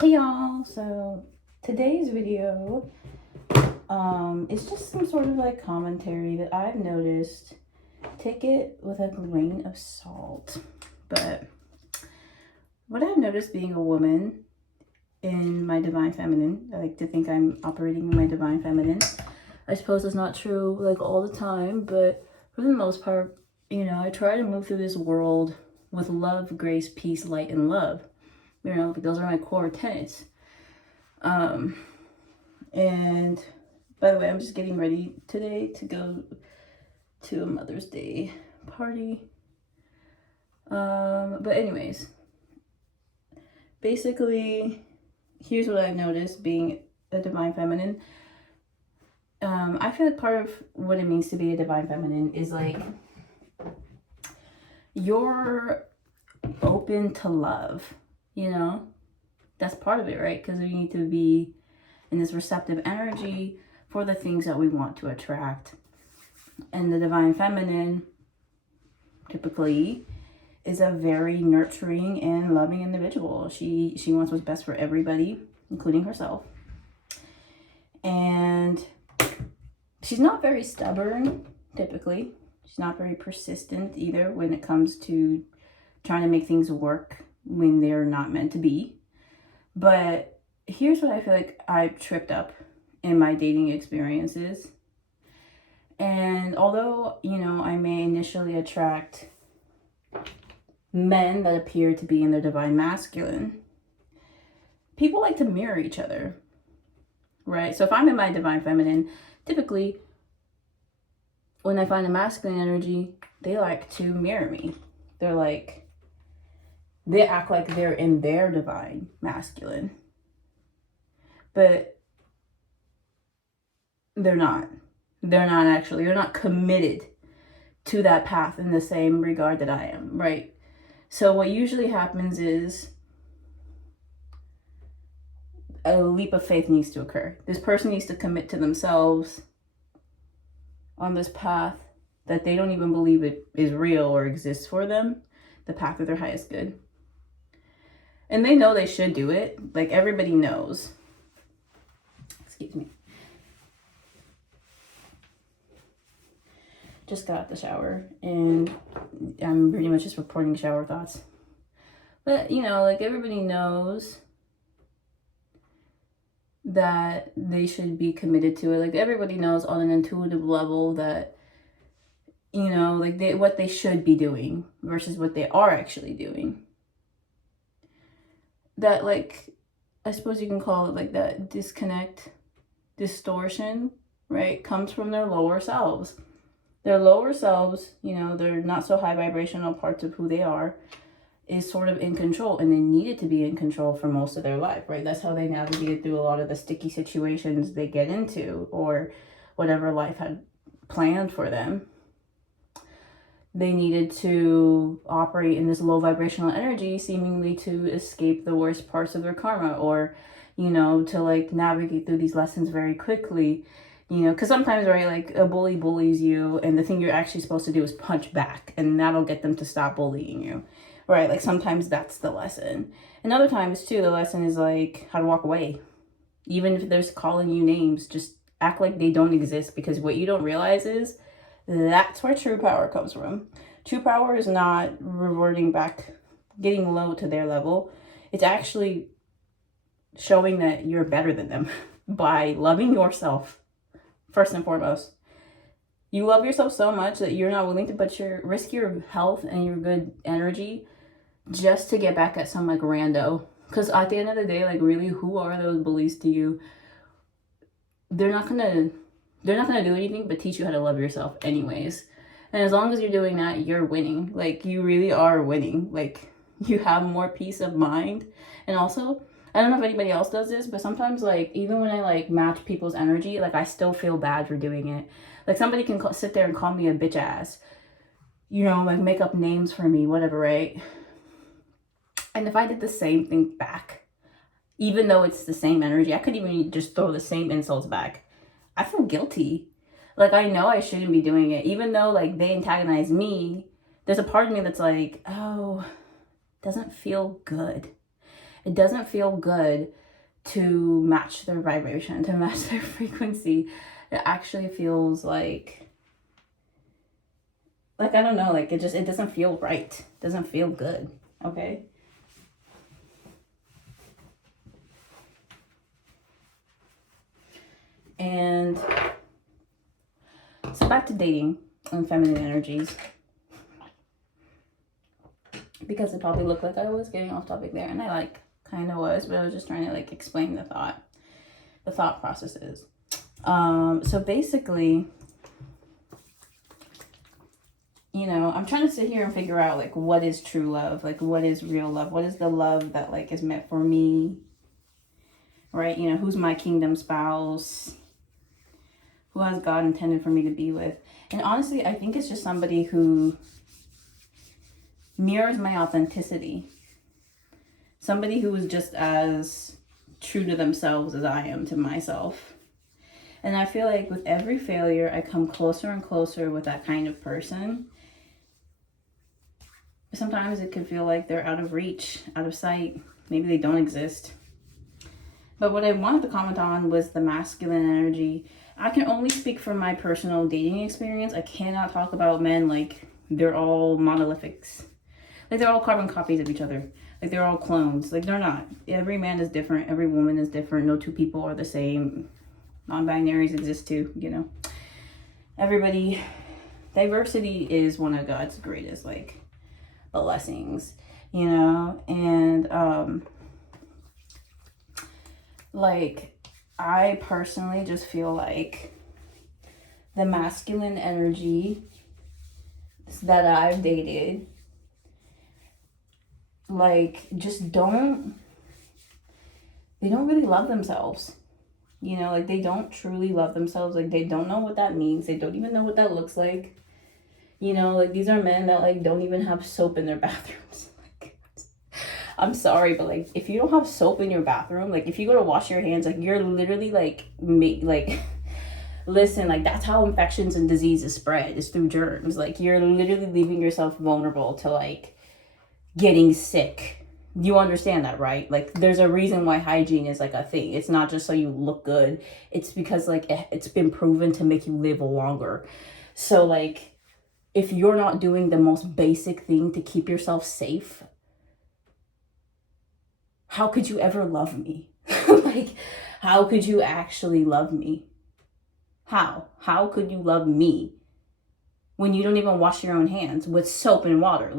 Hey y'all, so today's video is just some sort of like commentary that I've noticed. Take it with a grain of salt. But what I've noticed being a woman in my divine feminine, I like to think I'm operating in my divine feminine. I suppose it's not true like all the time, but for the most part, I try to move through this world with love, grace, peace, light, and love. Those are my core tenets. And by the way, I'm just getting ready today to go to a Mother's Day party. But anyways, basically, here's what I've noticed being a divine feminine. I feel like part of what it means to be a divine feminine is like you're open to love, That's part of it, right? Because we need to be in this receptive energy for the things that we want to attract. And the divine feminine typically is a very nurturing and loving individual. She wants what's best for everybody, including herself. And she's not very stubborn, typically. She's not very persistent either when it comes to trying to make things work when they're not meant to be. But here's what I feel like I've tripped up in my dating experiences. And although, I may initially attract men that appear to be in their divine masculine, people like to mirror each other, right? So if I'm in my divine feminine, typically when I find a masculine energy, they like to mirror me. They act like they're in their divine masculine, but they're not. They're not committed to that path in the same regard that I am, right? So what usually happens is a leap of faith needs to occur. This person needs to commit to themselves on this path that they don't even believe it is real or exists for them, the path of their highest good. And they know they should do it. Like everybody knows. Excuse me. Just got out the shower and I'm pretty much just reporting shower thoughts. But, like everybody knows that they should be committed to it. Like everybody knows on an intuitive level that, what they should be doing versus what they are actually doing. That, I suppose you can call it like that disconnect, distortion, right, comes from their lower selves. Their lower selves, they're not so high vibrational parts of who they are, is sort of in control, and they needed to be in control for most of their life, right? That's how they navigated through a lot of the sticky situations they get into or whatever life had planned for them. They needed to operate in this low vibrational energy, seemingly to escape the worst parts of their karma or, to navigate through these lessons very quickly. Because sometimes, right, a bully bullies you and the thing you're actually supposed to do is punch back and that'll get them to stop bullying you, right? Sometimes that's the lesson. And other times, too, the lesson is, how to walk away. Even if there's calling you names, just act like they don't exist, because what you don't realize is that's where true power comes from. True power is not reverting back, getting low to their level. It's actually showing that you're better than them by loving yourself. First and foremost, you love yourself so much that you're not willing to risk your health and your good energy just to get back at some rando. Because at the end of the day, really, who are those bullies to you? They're not gonna do anything but teach you how to love yourself anyways. And as long as you're doing that, you're winning. You really are winning. You have more peace of mind. And also, I don't know if anybody else does this, but sometimes, even when I, match people's energy, I still feel bad for doing it. Somebody can sit there and call me a bitch ass, make up names for me, whatever, right? And if I did the same thing back, even though it's the same energy, I could even just throw the same insults back. I feel guilty. I know I shouldn't be doing it. Even though, they antagonize me, there's a part of me that's oh, doesn't feel good. It doesn't feel good to match their vibration, to match their frequency. It actually feels like I don't know, like it doesn't feel right. It doesn't feel good, okay? And so back to dating and feminine energies, because it probably looked like I was getting off topic there, and I kind of was, but I was just trying to explain the thought processes. So basically, I'm trying to sit here and figure out what is true love, what is real love, what is the love that is meant for me, right? Who's my kingdom spouse, who has God intended for me to be with. And honestly, I think it's just somebody who mirrors my authenticity. Somebody who is just as true to themselves as I am to myself. And I feel like with every failure, I come closer and closer with that kind of person. Sometimes it can feel like they're out of reach, out of sight. Maybe they don't exist. But what I wanted to comment on was the masculine energy. I can only speak from my personal dating experience. I cannot talk about men like they're all monolithics. They're all carbon copies of each other. They're all clones. They're not. Every man is different. Every woman is different. No two people are the same. Non-binaries exist too, Everybody, diversity is one of God's greatest, blessings, and, I personally just feel like the masculine energy that I've dated, they don't really love themselves. They don't truly love themselves. They don't know what that means. They don't even know what that looks like. These are men that don't even have soap in their bathrooms. I'm sorry, but if you don't have soap in your bathroom, if you go to wash your hands, you're literally listen, that's how infections and diseases spread, is through germs. You're literally leaving yourself vulnerable to getting sick. You understand that, right? There's a reason why hygiene is a thing. It's not just so you look good. It's because it's been proven to make you live longer. So if you're not doing the most basic thing to keep yourself safe, how could you ever love me? How could you actually love me? How could you love me when you don't even wash your own hands with soap and water?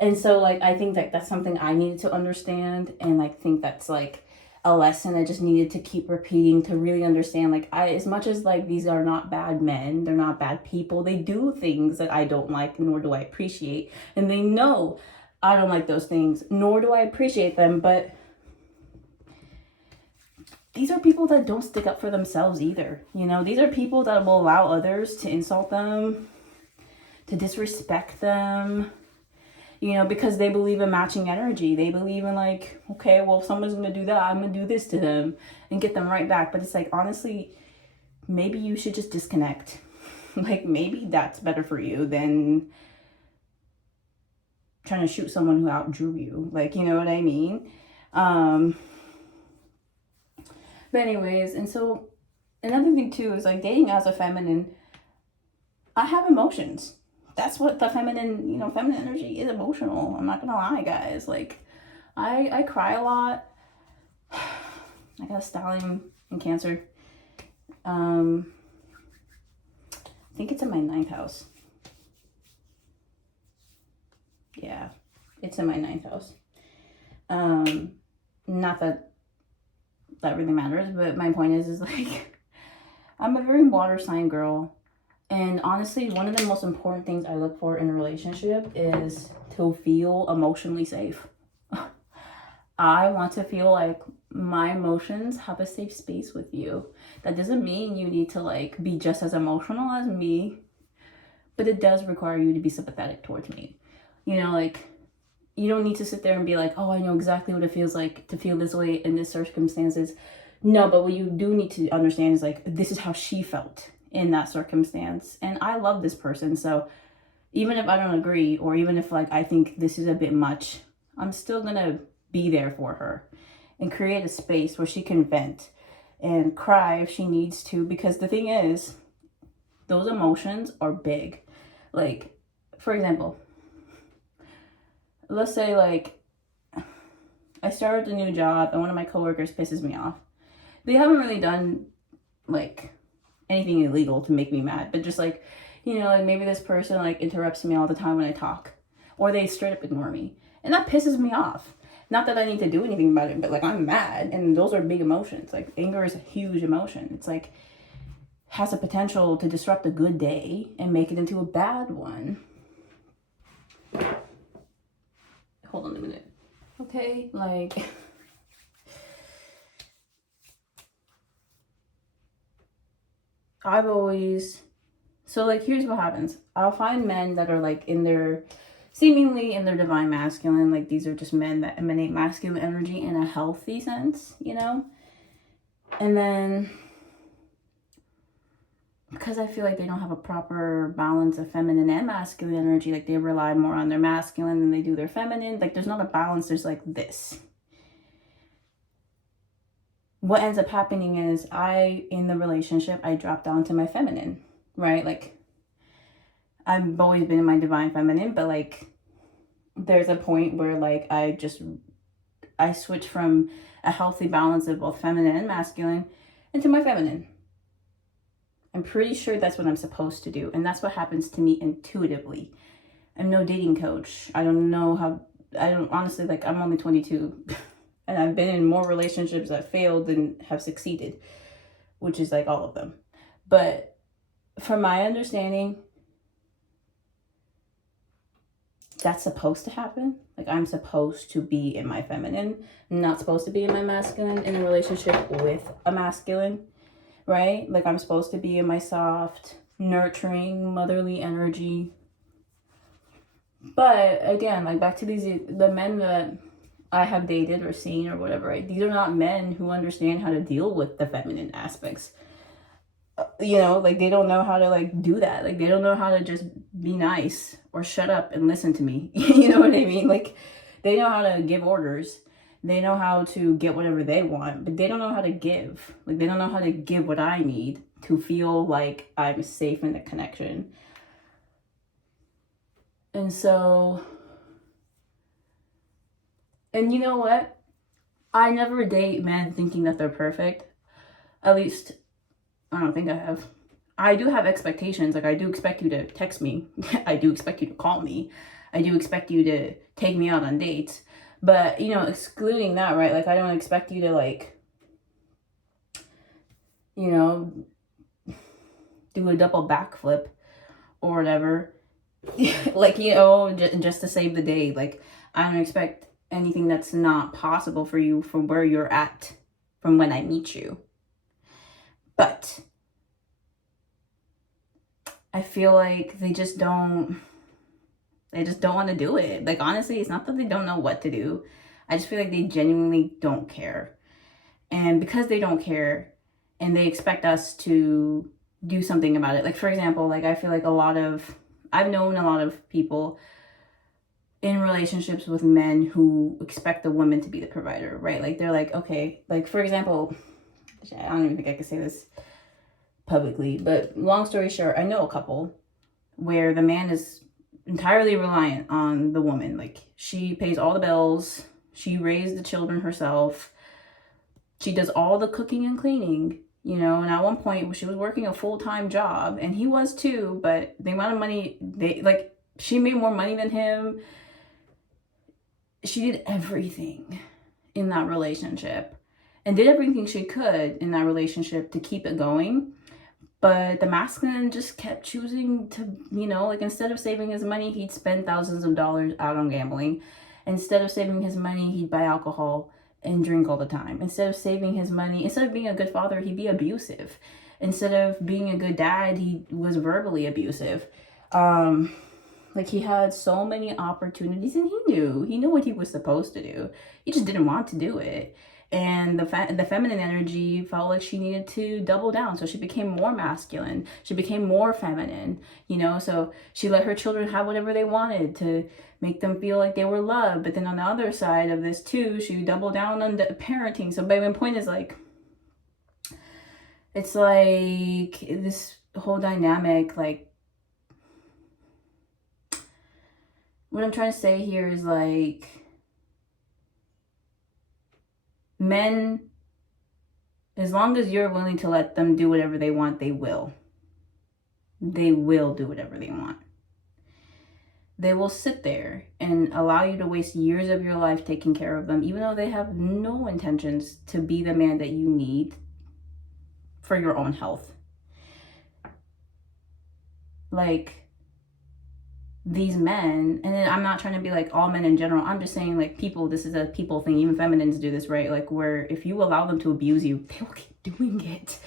And so I think that's something I needed to understand, and think that's a lesson I just needed to keep repeating to really understand. As much as these are not bad men, they're not bad people, they do things that I don't like, nor do I appreciate, and they know I don't like those things, nor do I appreciate them. But these are people that don't stick up for themselves either. These are people that will allow others to insult them, to disrespect them, because they believe in matching energy. They believe in okay, well, if someone's going to do that, I'm going to do this to them and get them right back. But it's honestly, maybe you should just disconnect. Maybe that's better for you than trying to shoot someone who outdrew you. You know what I mean? But anyways, and so another thing too is dating as a feminine, I have emotions. That's what the feminine energy is, emotional. I'm not gonna lie, guys. I cry a lot. I got a stallion in Cancer. I think it's in my 9th house. Yeah, it's in my 9th house. Not that really matters, but my point is I'm a very water sign girl. And honestly, one of the most important things I look for in a relationship is to feel emotionally safe. I want to feel like my emotions have a safe space with you. That doesn't mean you need to be just as emotional as me, but it does require you to be sympathetic towards me. You don't need to sit there and be oh, I know exactly what it feels like to feel this way in this circumstances. No, but what you do need to understand is this is how she felt in that circumstance, and I love this person. So even if I don't agree, or even if I think this is a bit much, I'm still gonna be there for her and create a space where she can vent and cry if she needs to. Because the thing is, those emotions are big. Like, for example, let's say like I started a new job and one of my coworkers pisses me off. They haven't really done like anything illegal to make me mad, but just like, you know, like maybe this person like interrupts me all the time when I talk, or they straight up ignore me, and that pisses me off. Not that I need to do anything about it, but like I'm mad, and those are big emotions. Like anger is a huge emotion. It's like has a potential to disrupt a good day and make it into a bad one. Hold on a minute. Okay, like I've always, so like here's what happens. I'll find men that are like seemingly in their divine masculine, like these are just men that emanate masculine energy in a healthy sense, you know? And then because I feel like they don't have a proper balance of feminine and masculine energy, like they rely more on their masculine than they do their feminine, like there's not a balance, there's like this. What ends up happening is in the relationship, I drop down to my feminine, right? Like I've always been in my divine feminine, but like there's a point where like I switch from a healthy balance of both feminine and masculine into my feminine. I'm pretty sure that's what I'm supposed to do. And that's what happens to me intuitively. I'm no dating coach. I don't honestly, like I'm only 22 and I've been in more relationships that failed than have succeeded, which is like all of them. But from my understanding, that's supposed to happen. Like I'm supposed to be in my feminine, not supposed to be in my masculine in a relationship with a masculine, right? Like I'm supposed to be in my soft, nurturing, motherly energy. But again, like back to the men that I have dated or seen or whatever, right? These are not men who understand how to deal with the feminine aspects. You know, like they don't know how to like do that. Like they don't know how to just be nice or shut up and listen to me. You know what I mean? Like they know how to give orders. They know how to get whatever they want, but they don't know how to give. Like they don't know how to give what I need to feel like I'm safe in the connection. And so, and you know what? I never date men thinking that they're perfect. At least, I don't think I have. I do have expectations. Like I do expect you to text me. I do expect you to call me. I do expect you to take me out on dates. But, you know, excluding that, right? Like I don't expect you to like, you know, do a double backflip or whatever. Like, you know, just to save the day. Like I don't expect anything that's not possible for you from where you're at from when I meet you. But I feel like they just don't want to do it. Like honestly, it's not that they don't know what to do. I just feel like they genuinely don't care. And because they don't care and they expect us to do something about it. Like for example, like I feel like I've known a lot of people in relationships with men who expect the woman to be the provider, right? Like they're like, okay, like for example, I don't even think I could say this publicly, but long story short, I know a couple where the man is entirely reliant on the woman. Like she pays all the bills, she raised the children herself, she does all the cooking and cleaning, you know. And at one point she was working a full-time job and he was too, but the amount of money she made more money than him. She did everything in that relationship and did everything she could in that relationship to keep it going. But the masculine just kept choosing to, you know, like instead of saving his money, he'd spend thousands of dollars out on gambling. Instead of saving his money, he'd buy alcohol and drink all the time. Instead of saving his money, instead of being a good father, he'd be abusive. Instead of being a good dad, he was verbally abusive. Like he had so many opportunities and he knew what he was supposed to do. He just didn't want to do it. And the feminine energy felt like she needed to double down. So she became more masculine. She became more feminine, you know? So she let her children have whatever they wanted to make them feel like they were loved. But then on the other side of this too, she doubled down on the parenting. So my point is like, it's like this whole dynamic, like, what I'm trying to say here is like, men, as long as you're willing to let them do whatever they want, they will. They will do whatever they want. They will sit there and allow you to waste years of your life taking care of them, even though they have no intentions to be the man that you need for your own health. Like, these men, and then I'm not trying to be like all men in general, I'm just saying like people, this is a people thing, even feminines do this, right? Like where if you allow them to abuse you, they will keep doing it.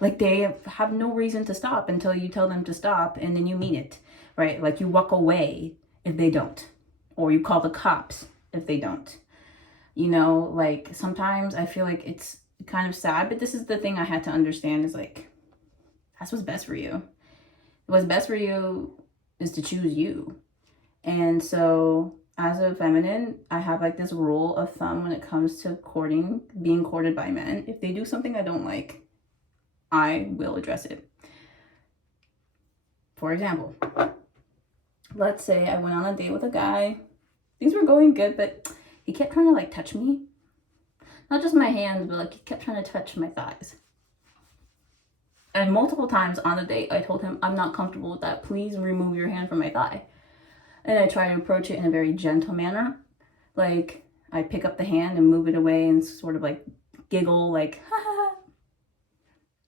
Like they have no reason to stop until you tell them to stop, and then you mean it, right? Like you walk away if they don't, or you call the cops if they don't. You know, like sometimes I feel like it's kind of sad, but this is the thing I had to understand is like, that's what's best for you. What's best for you is to choose you. And so as a feminine, I have like this rule of thumb when it comes to courting, being courted by men. If they do something I don't like, I will address it. For example, let's say I went on a date with a guy. Things were going good, but he kept trying to like touch me. Not just my hands, but like he kept trying to touch my thighs. And multiple times on the date, I told him, I'm not comfortable with that. Please remove your hand from my thigh. And I try to approach it in a very gentle manner. Like, I pick up the hand and move it away and sort of like giggle, like, ha ha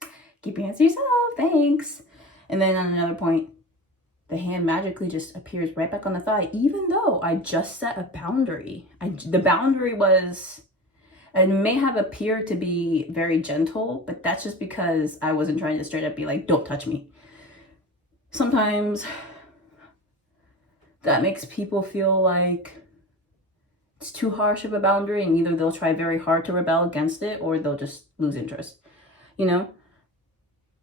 ha. Keep your hands to yourself, thanks. And then on another point, the hand magically just appears right back on the thigh, even though I just set a boundary. The boundary was... It may have appeared to be very gentle, but that's just because I wasn't trying to straight up be like, don't touch me. Sometimes that makes people feel like it's too harsh of a boundary, and either they'll try very hard to rebel against it or they'll just lose interest, you know?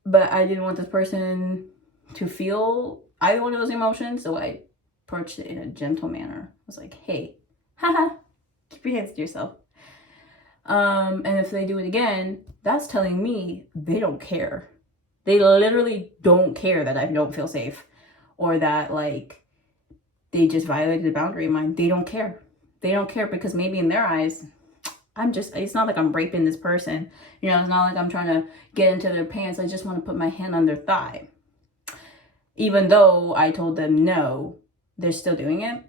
But I didn't want this person to feel either one of those emotions, so I approached it in a gentle manner. I was like, hey, haha, keep your hands to yourself. And if they do it again, that's telling me they don't care. They literally don't care that I don't feel safe, or that like they just violated a boundary of mine. They don't care. They don't care because maybe in their eyes, it's not like I'm raping this person. You know, it's not like I'm trying to get into their pants. I just want to put my hand on their thigh. Even though I told them no, they're still doing it.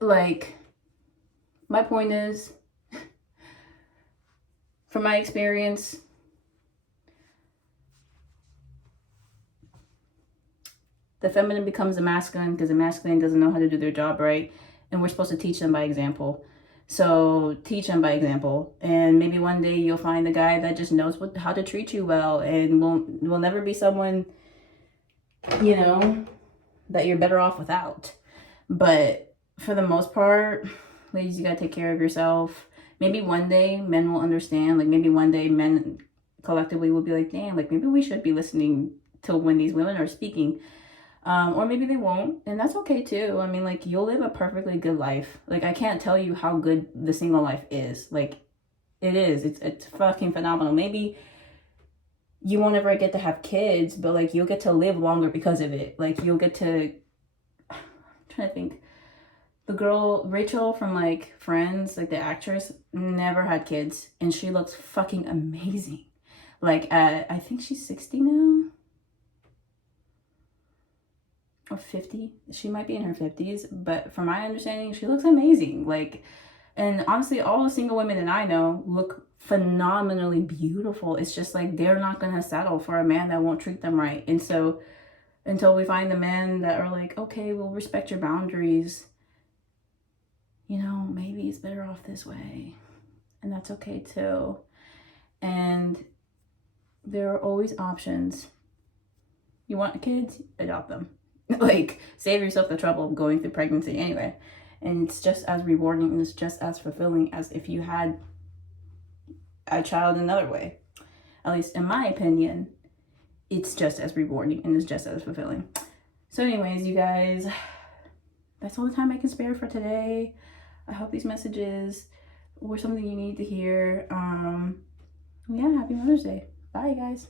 Like, my point is, from my experience, the feminine becomes the masculine because the masculine doesn't know how to do their job right. And we're supposed to teach them by example. So teach them by example. And maybe one day you'll find the guy that just knows how to treat you well and will never be someone, you know, that you're better off without. But for the most part, ladies, you gotta take care of yourself. Maybe one day men will understand. Like maybe one day men collectively will be like, damn, like maybe we should be listening to when these women are speaking. Or maybe they won't, and that's okay too. I mean, like, you'll live a perfectly good life. Like, I can't tell you how good the single life is. Like, it is. It's fucking phenomenal. Maybe you won't ever get to have kids, but like you'll get to live longer because of it. Like, you'll get to... I'm trying to think. The girl, Rachel from like Friends, like the actress, never had kids, and she looks fucking amazing. Like, I think she's 60 now. Or 50. She might be in her 50s, but from my understanding, she looks amazing. Like, and honestly, all the single women that I know look phenomenally beautiful. It's just like they're not gonna settle for a man that won't treat them right. And so until we find the men that are like, okay, we'll respect your boundaries, you know, maybe it's better off this way, and that's okay too. And there are always options. You want kids? Adopt them. Like, save yourself the trouble of going through pregnancy anyway. And it's just as rewarding and it's just as fulfilling as if you had a child another way. At least in my opinion, it's just as rewarding and it's just as fulfilling. So anyways, you guys, that's all the time I can spare for today. I hope these messages were something you need to hear. Yeah, happy Mother's Day. Bye, guys.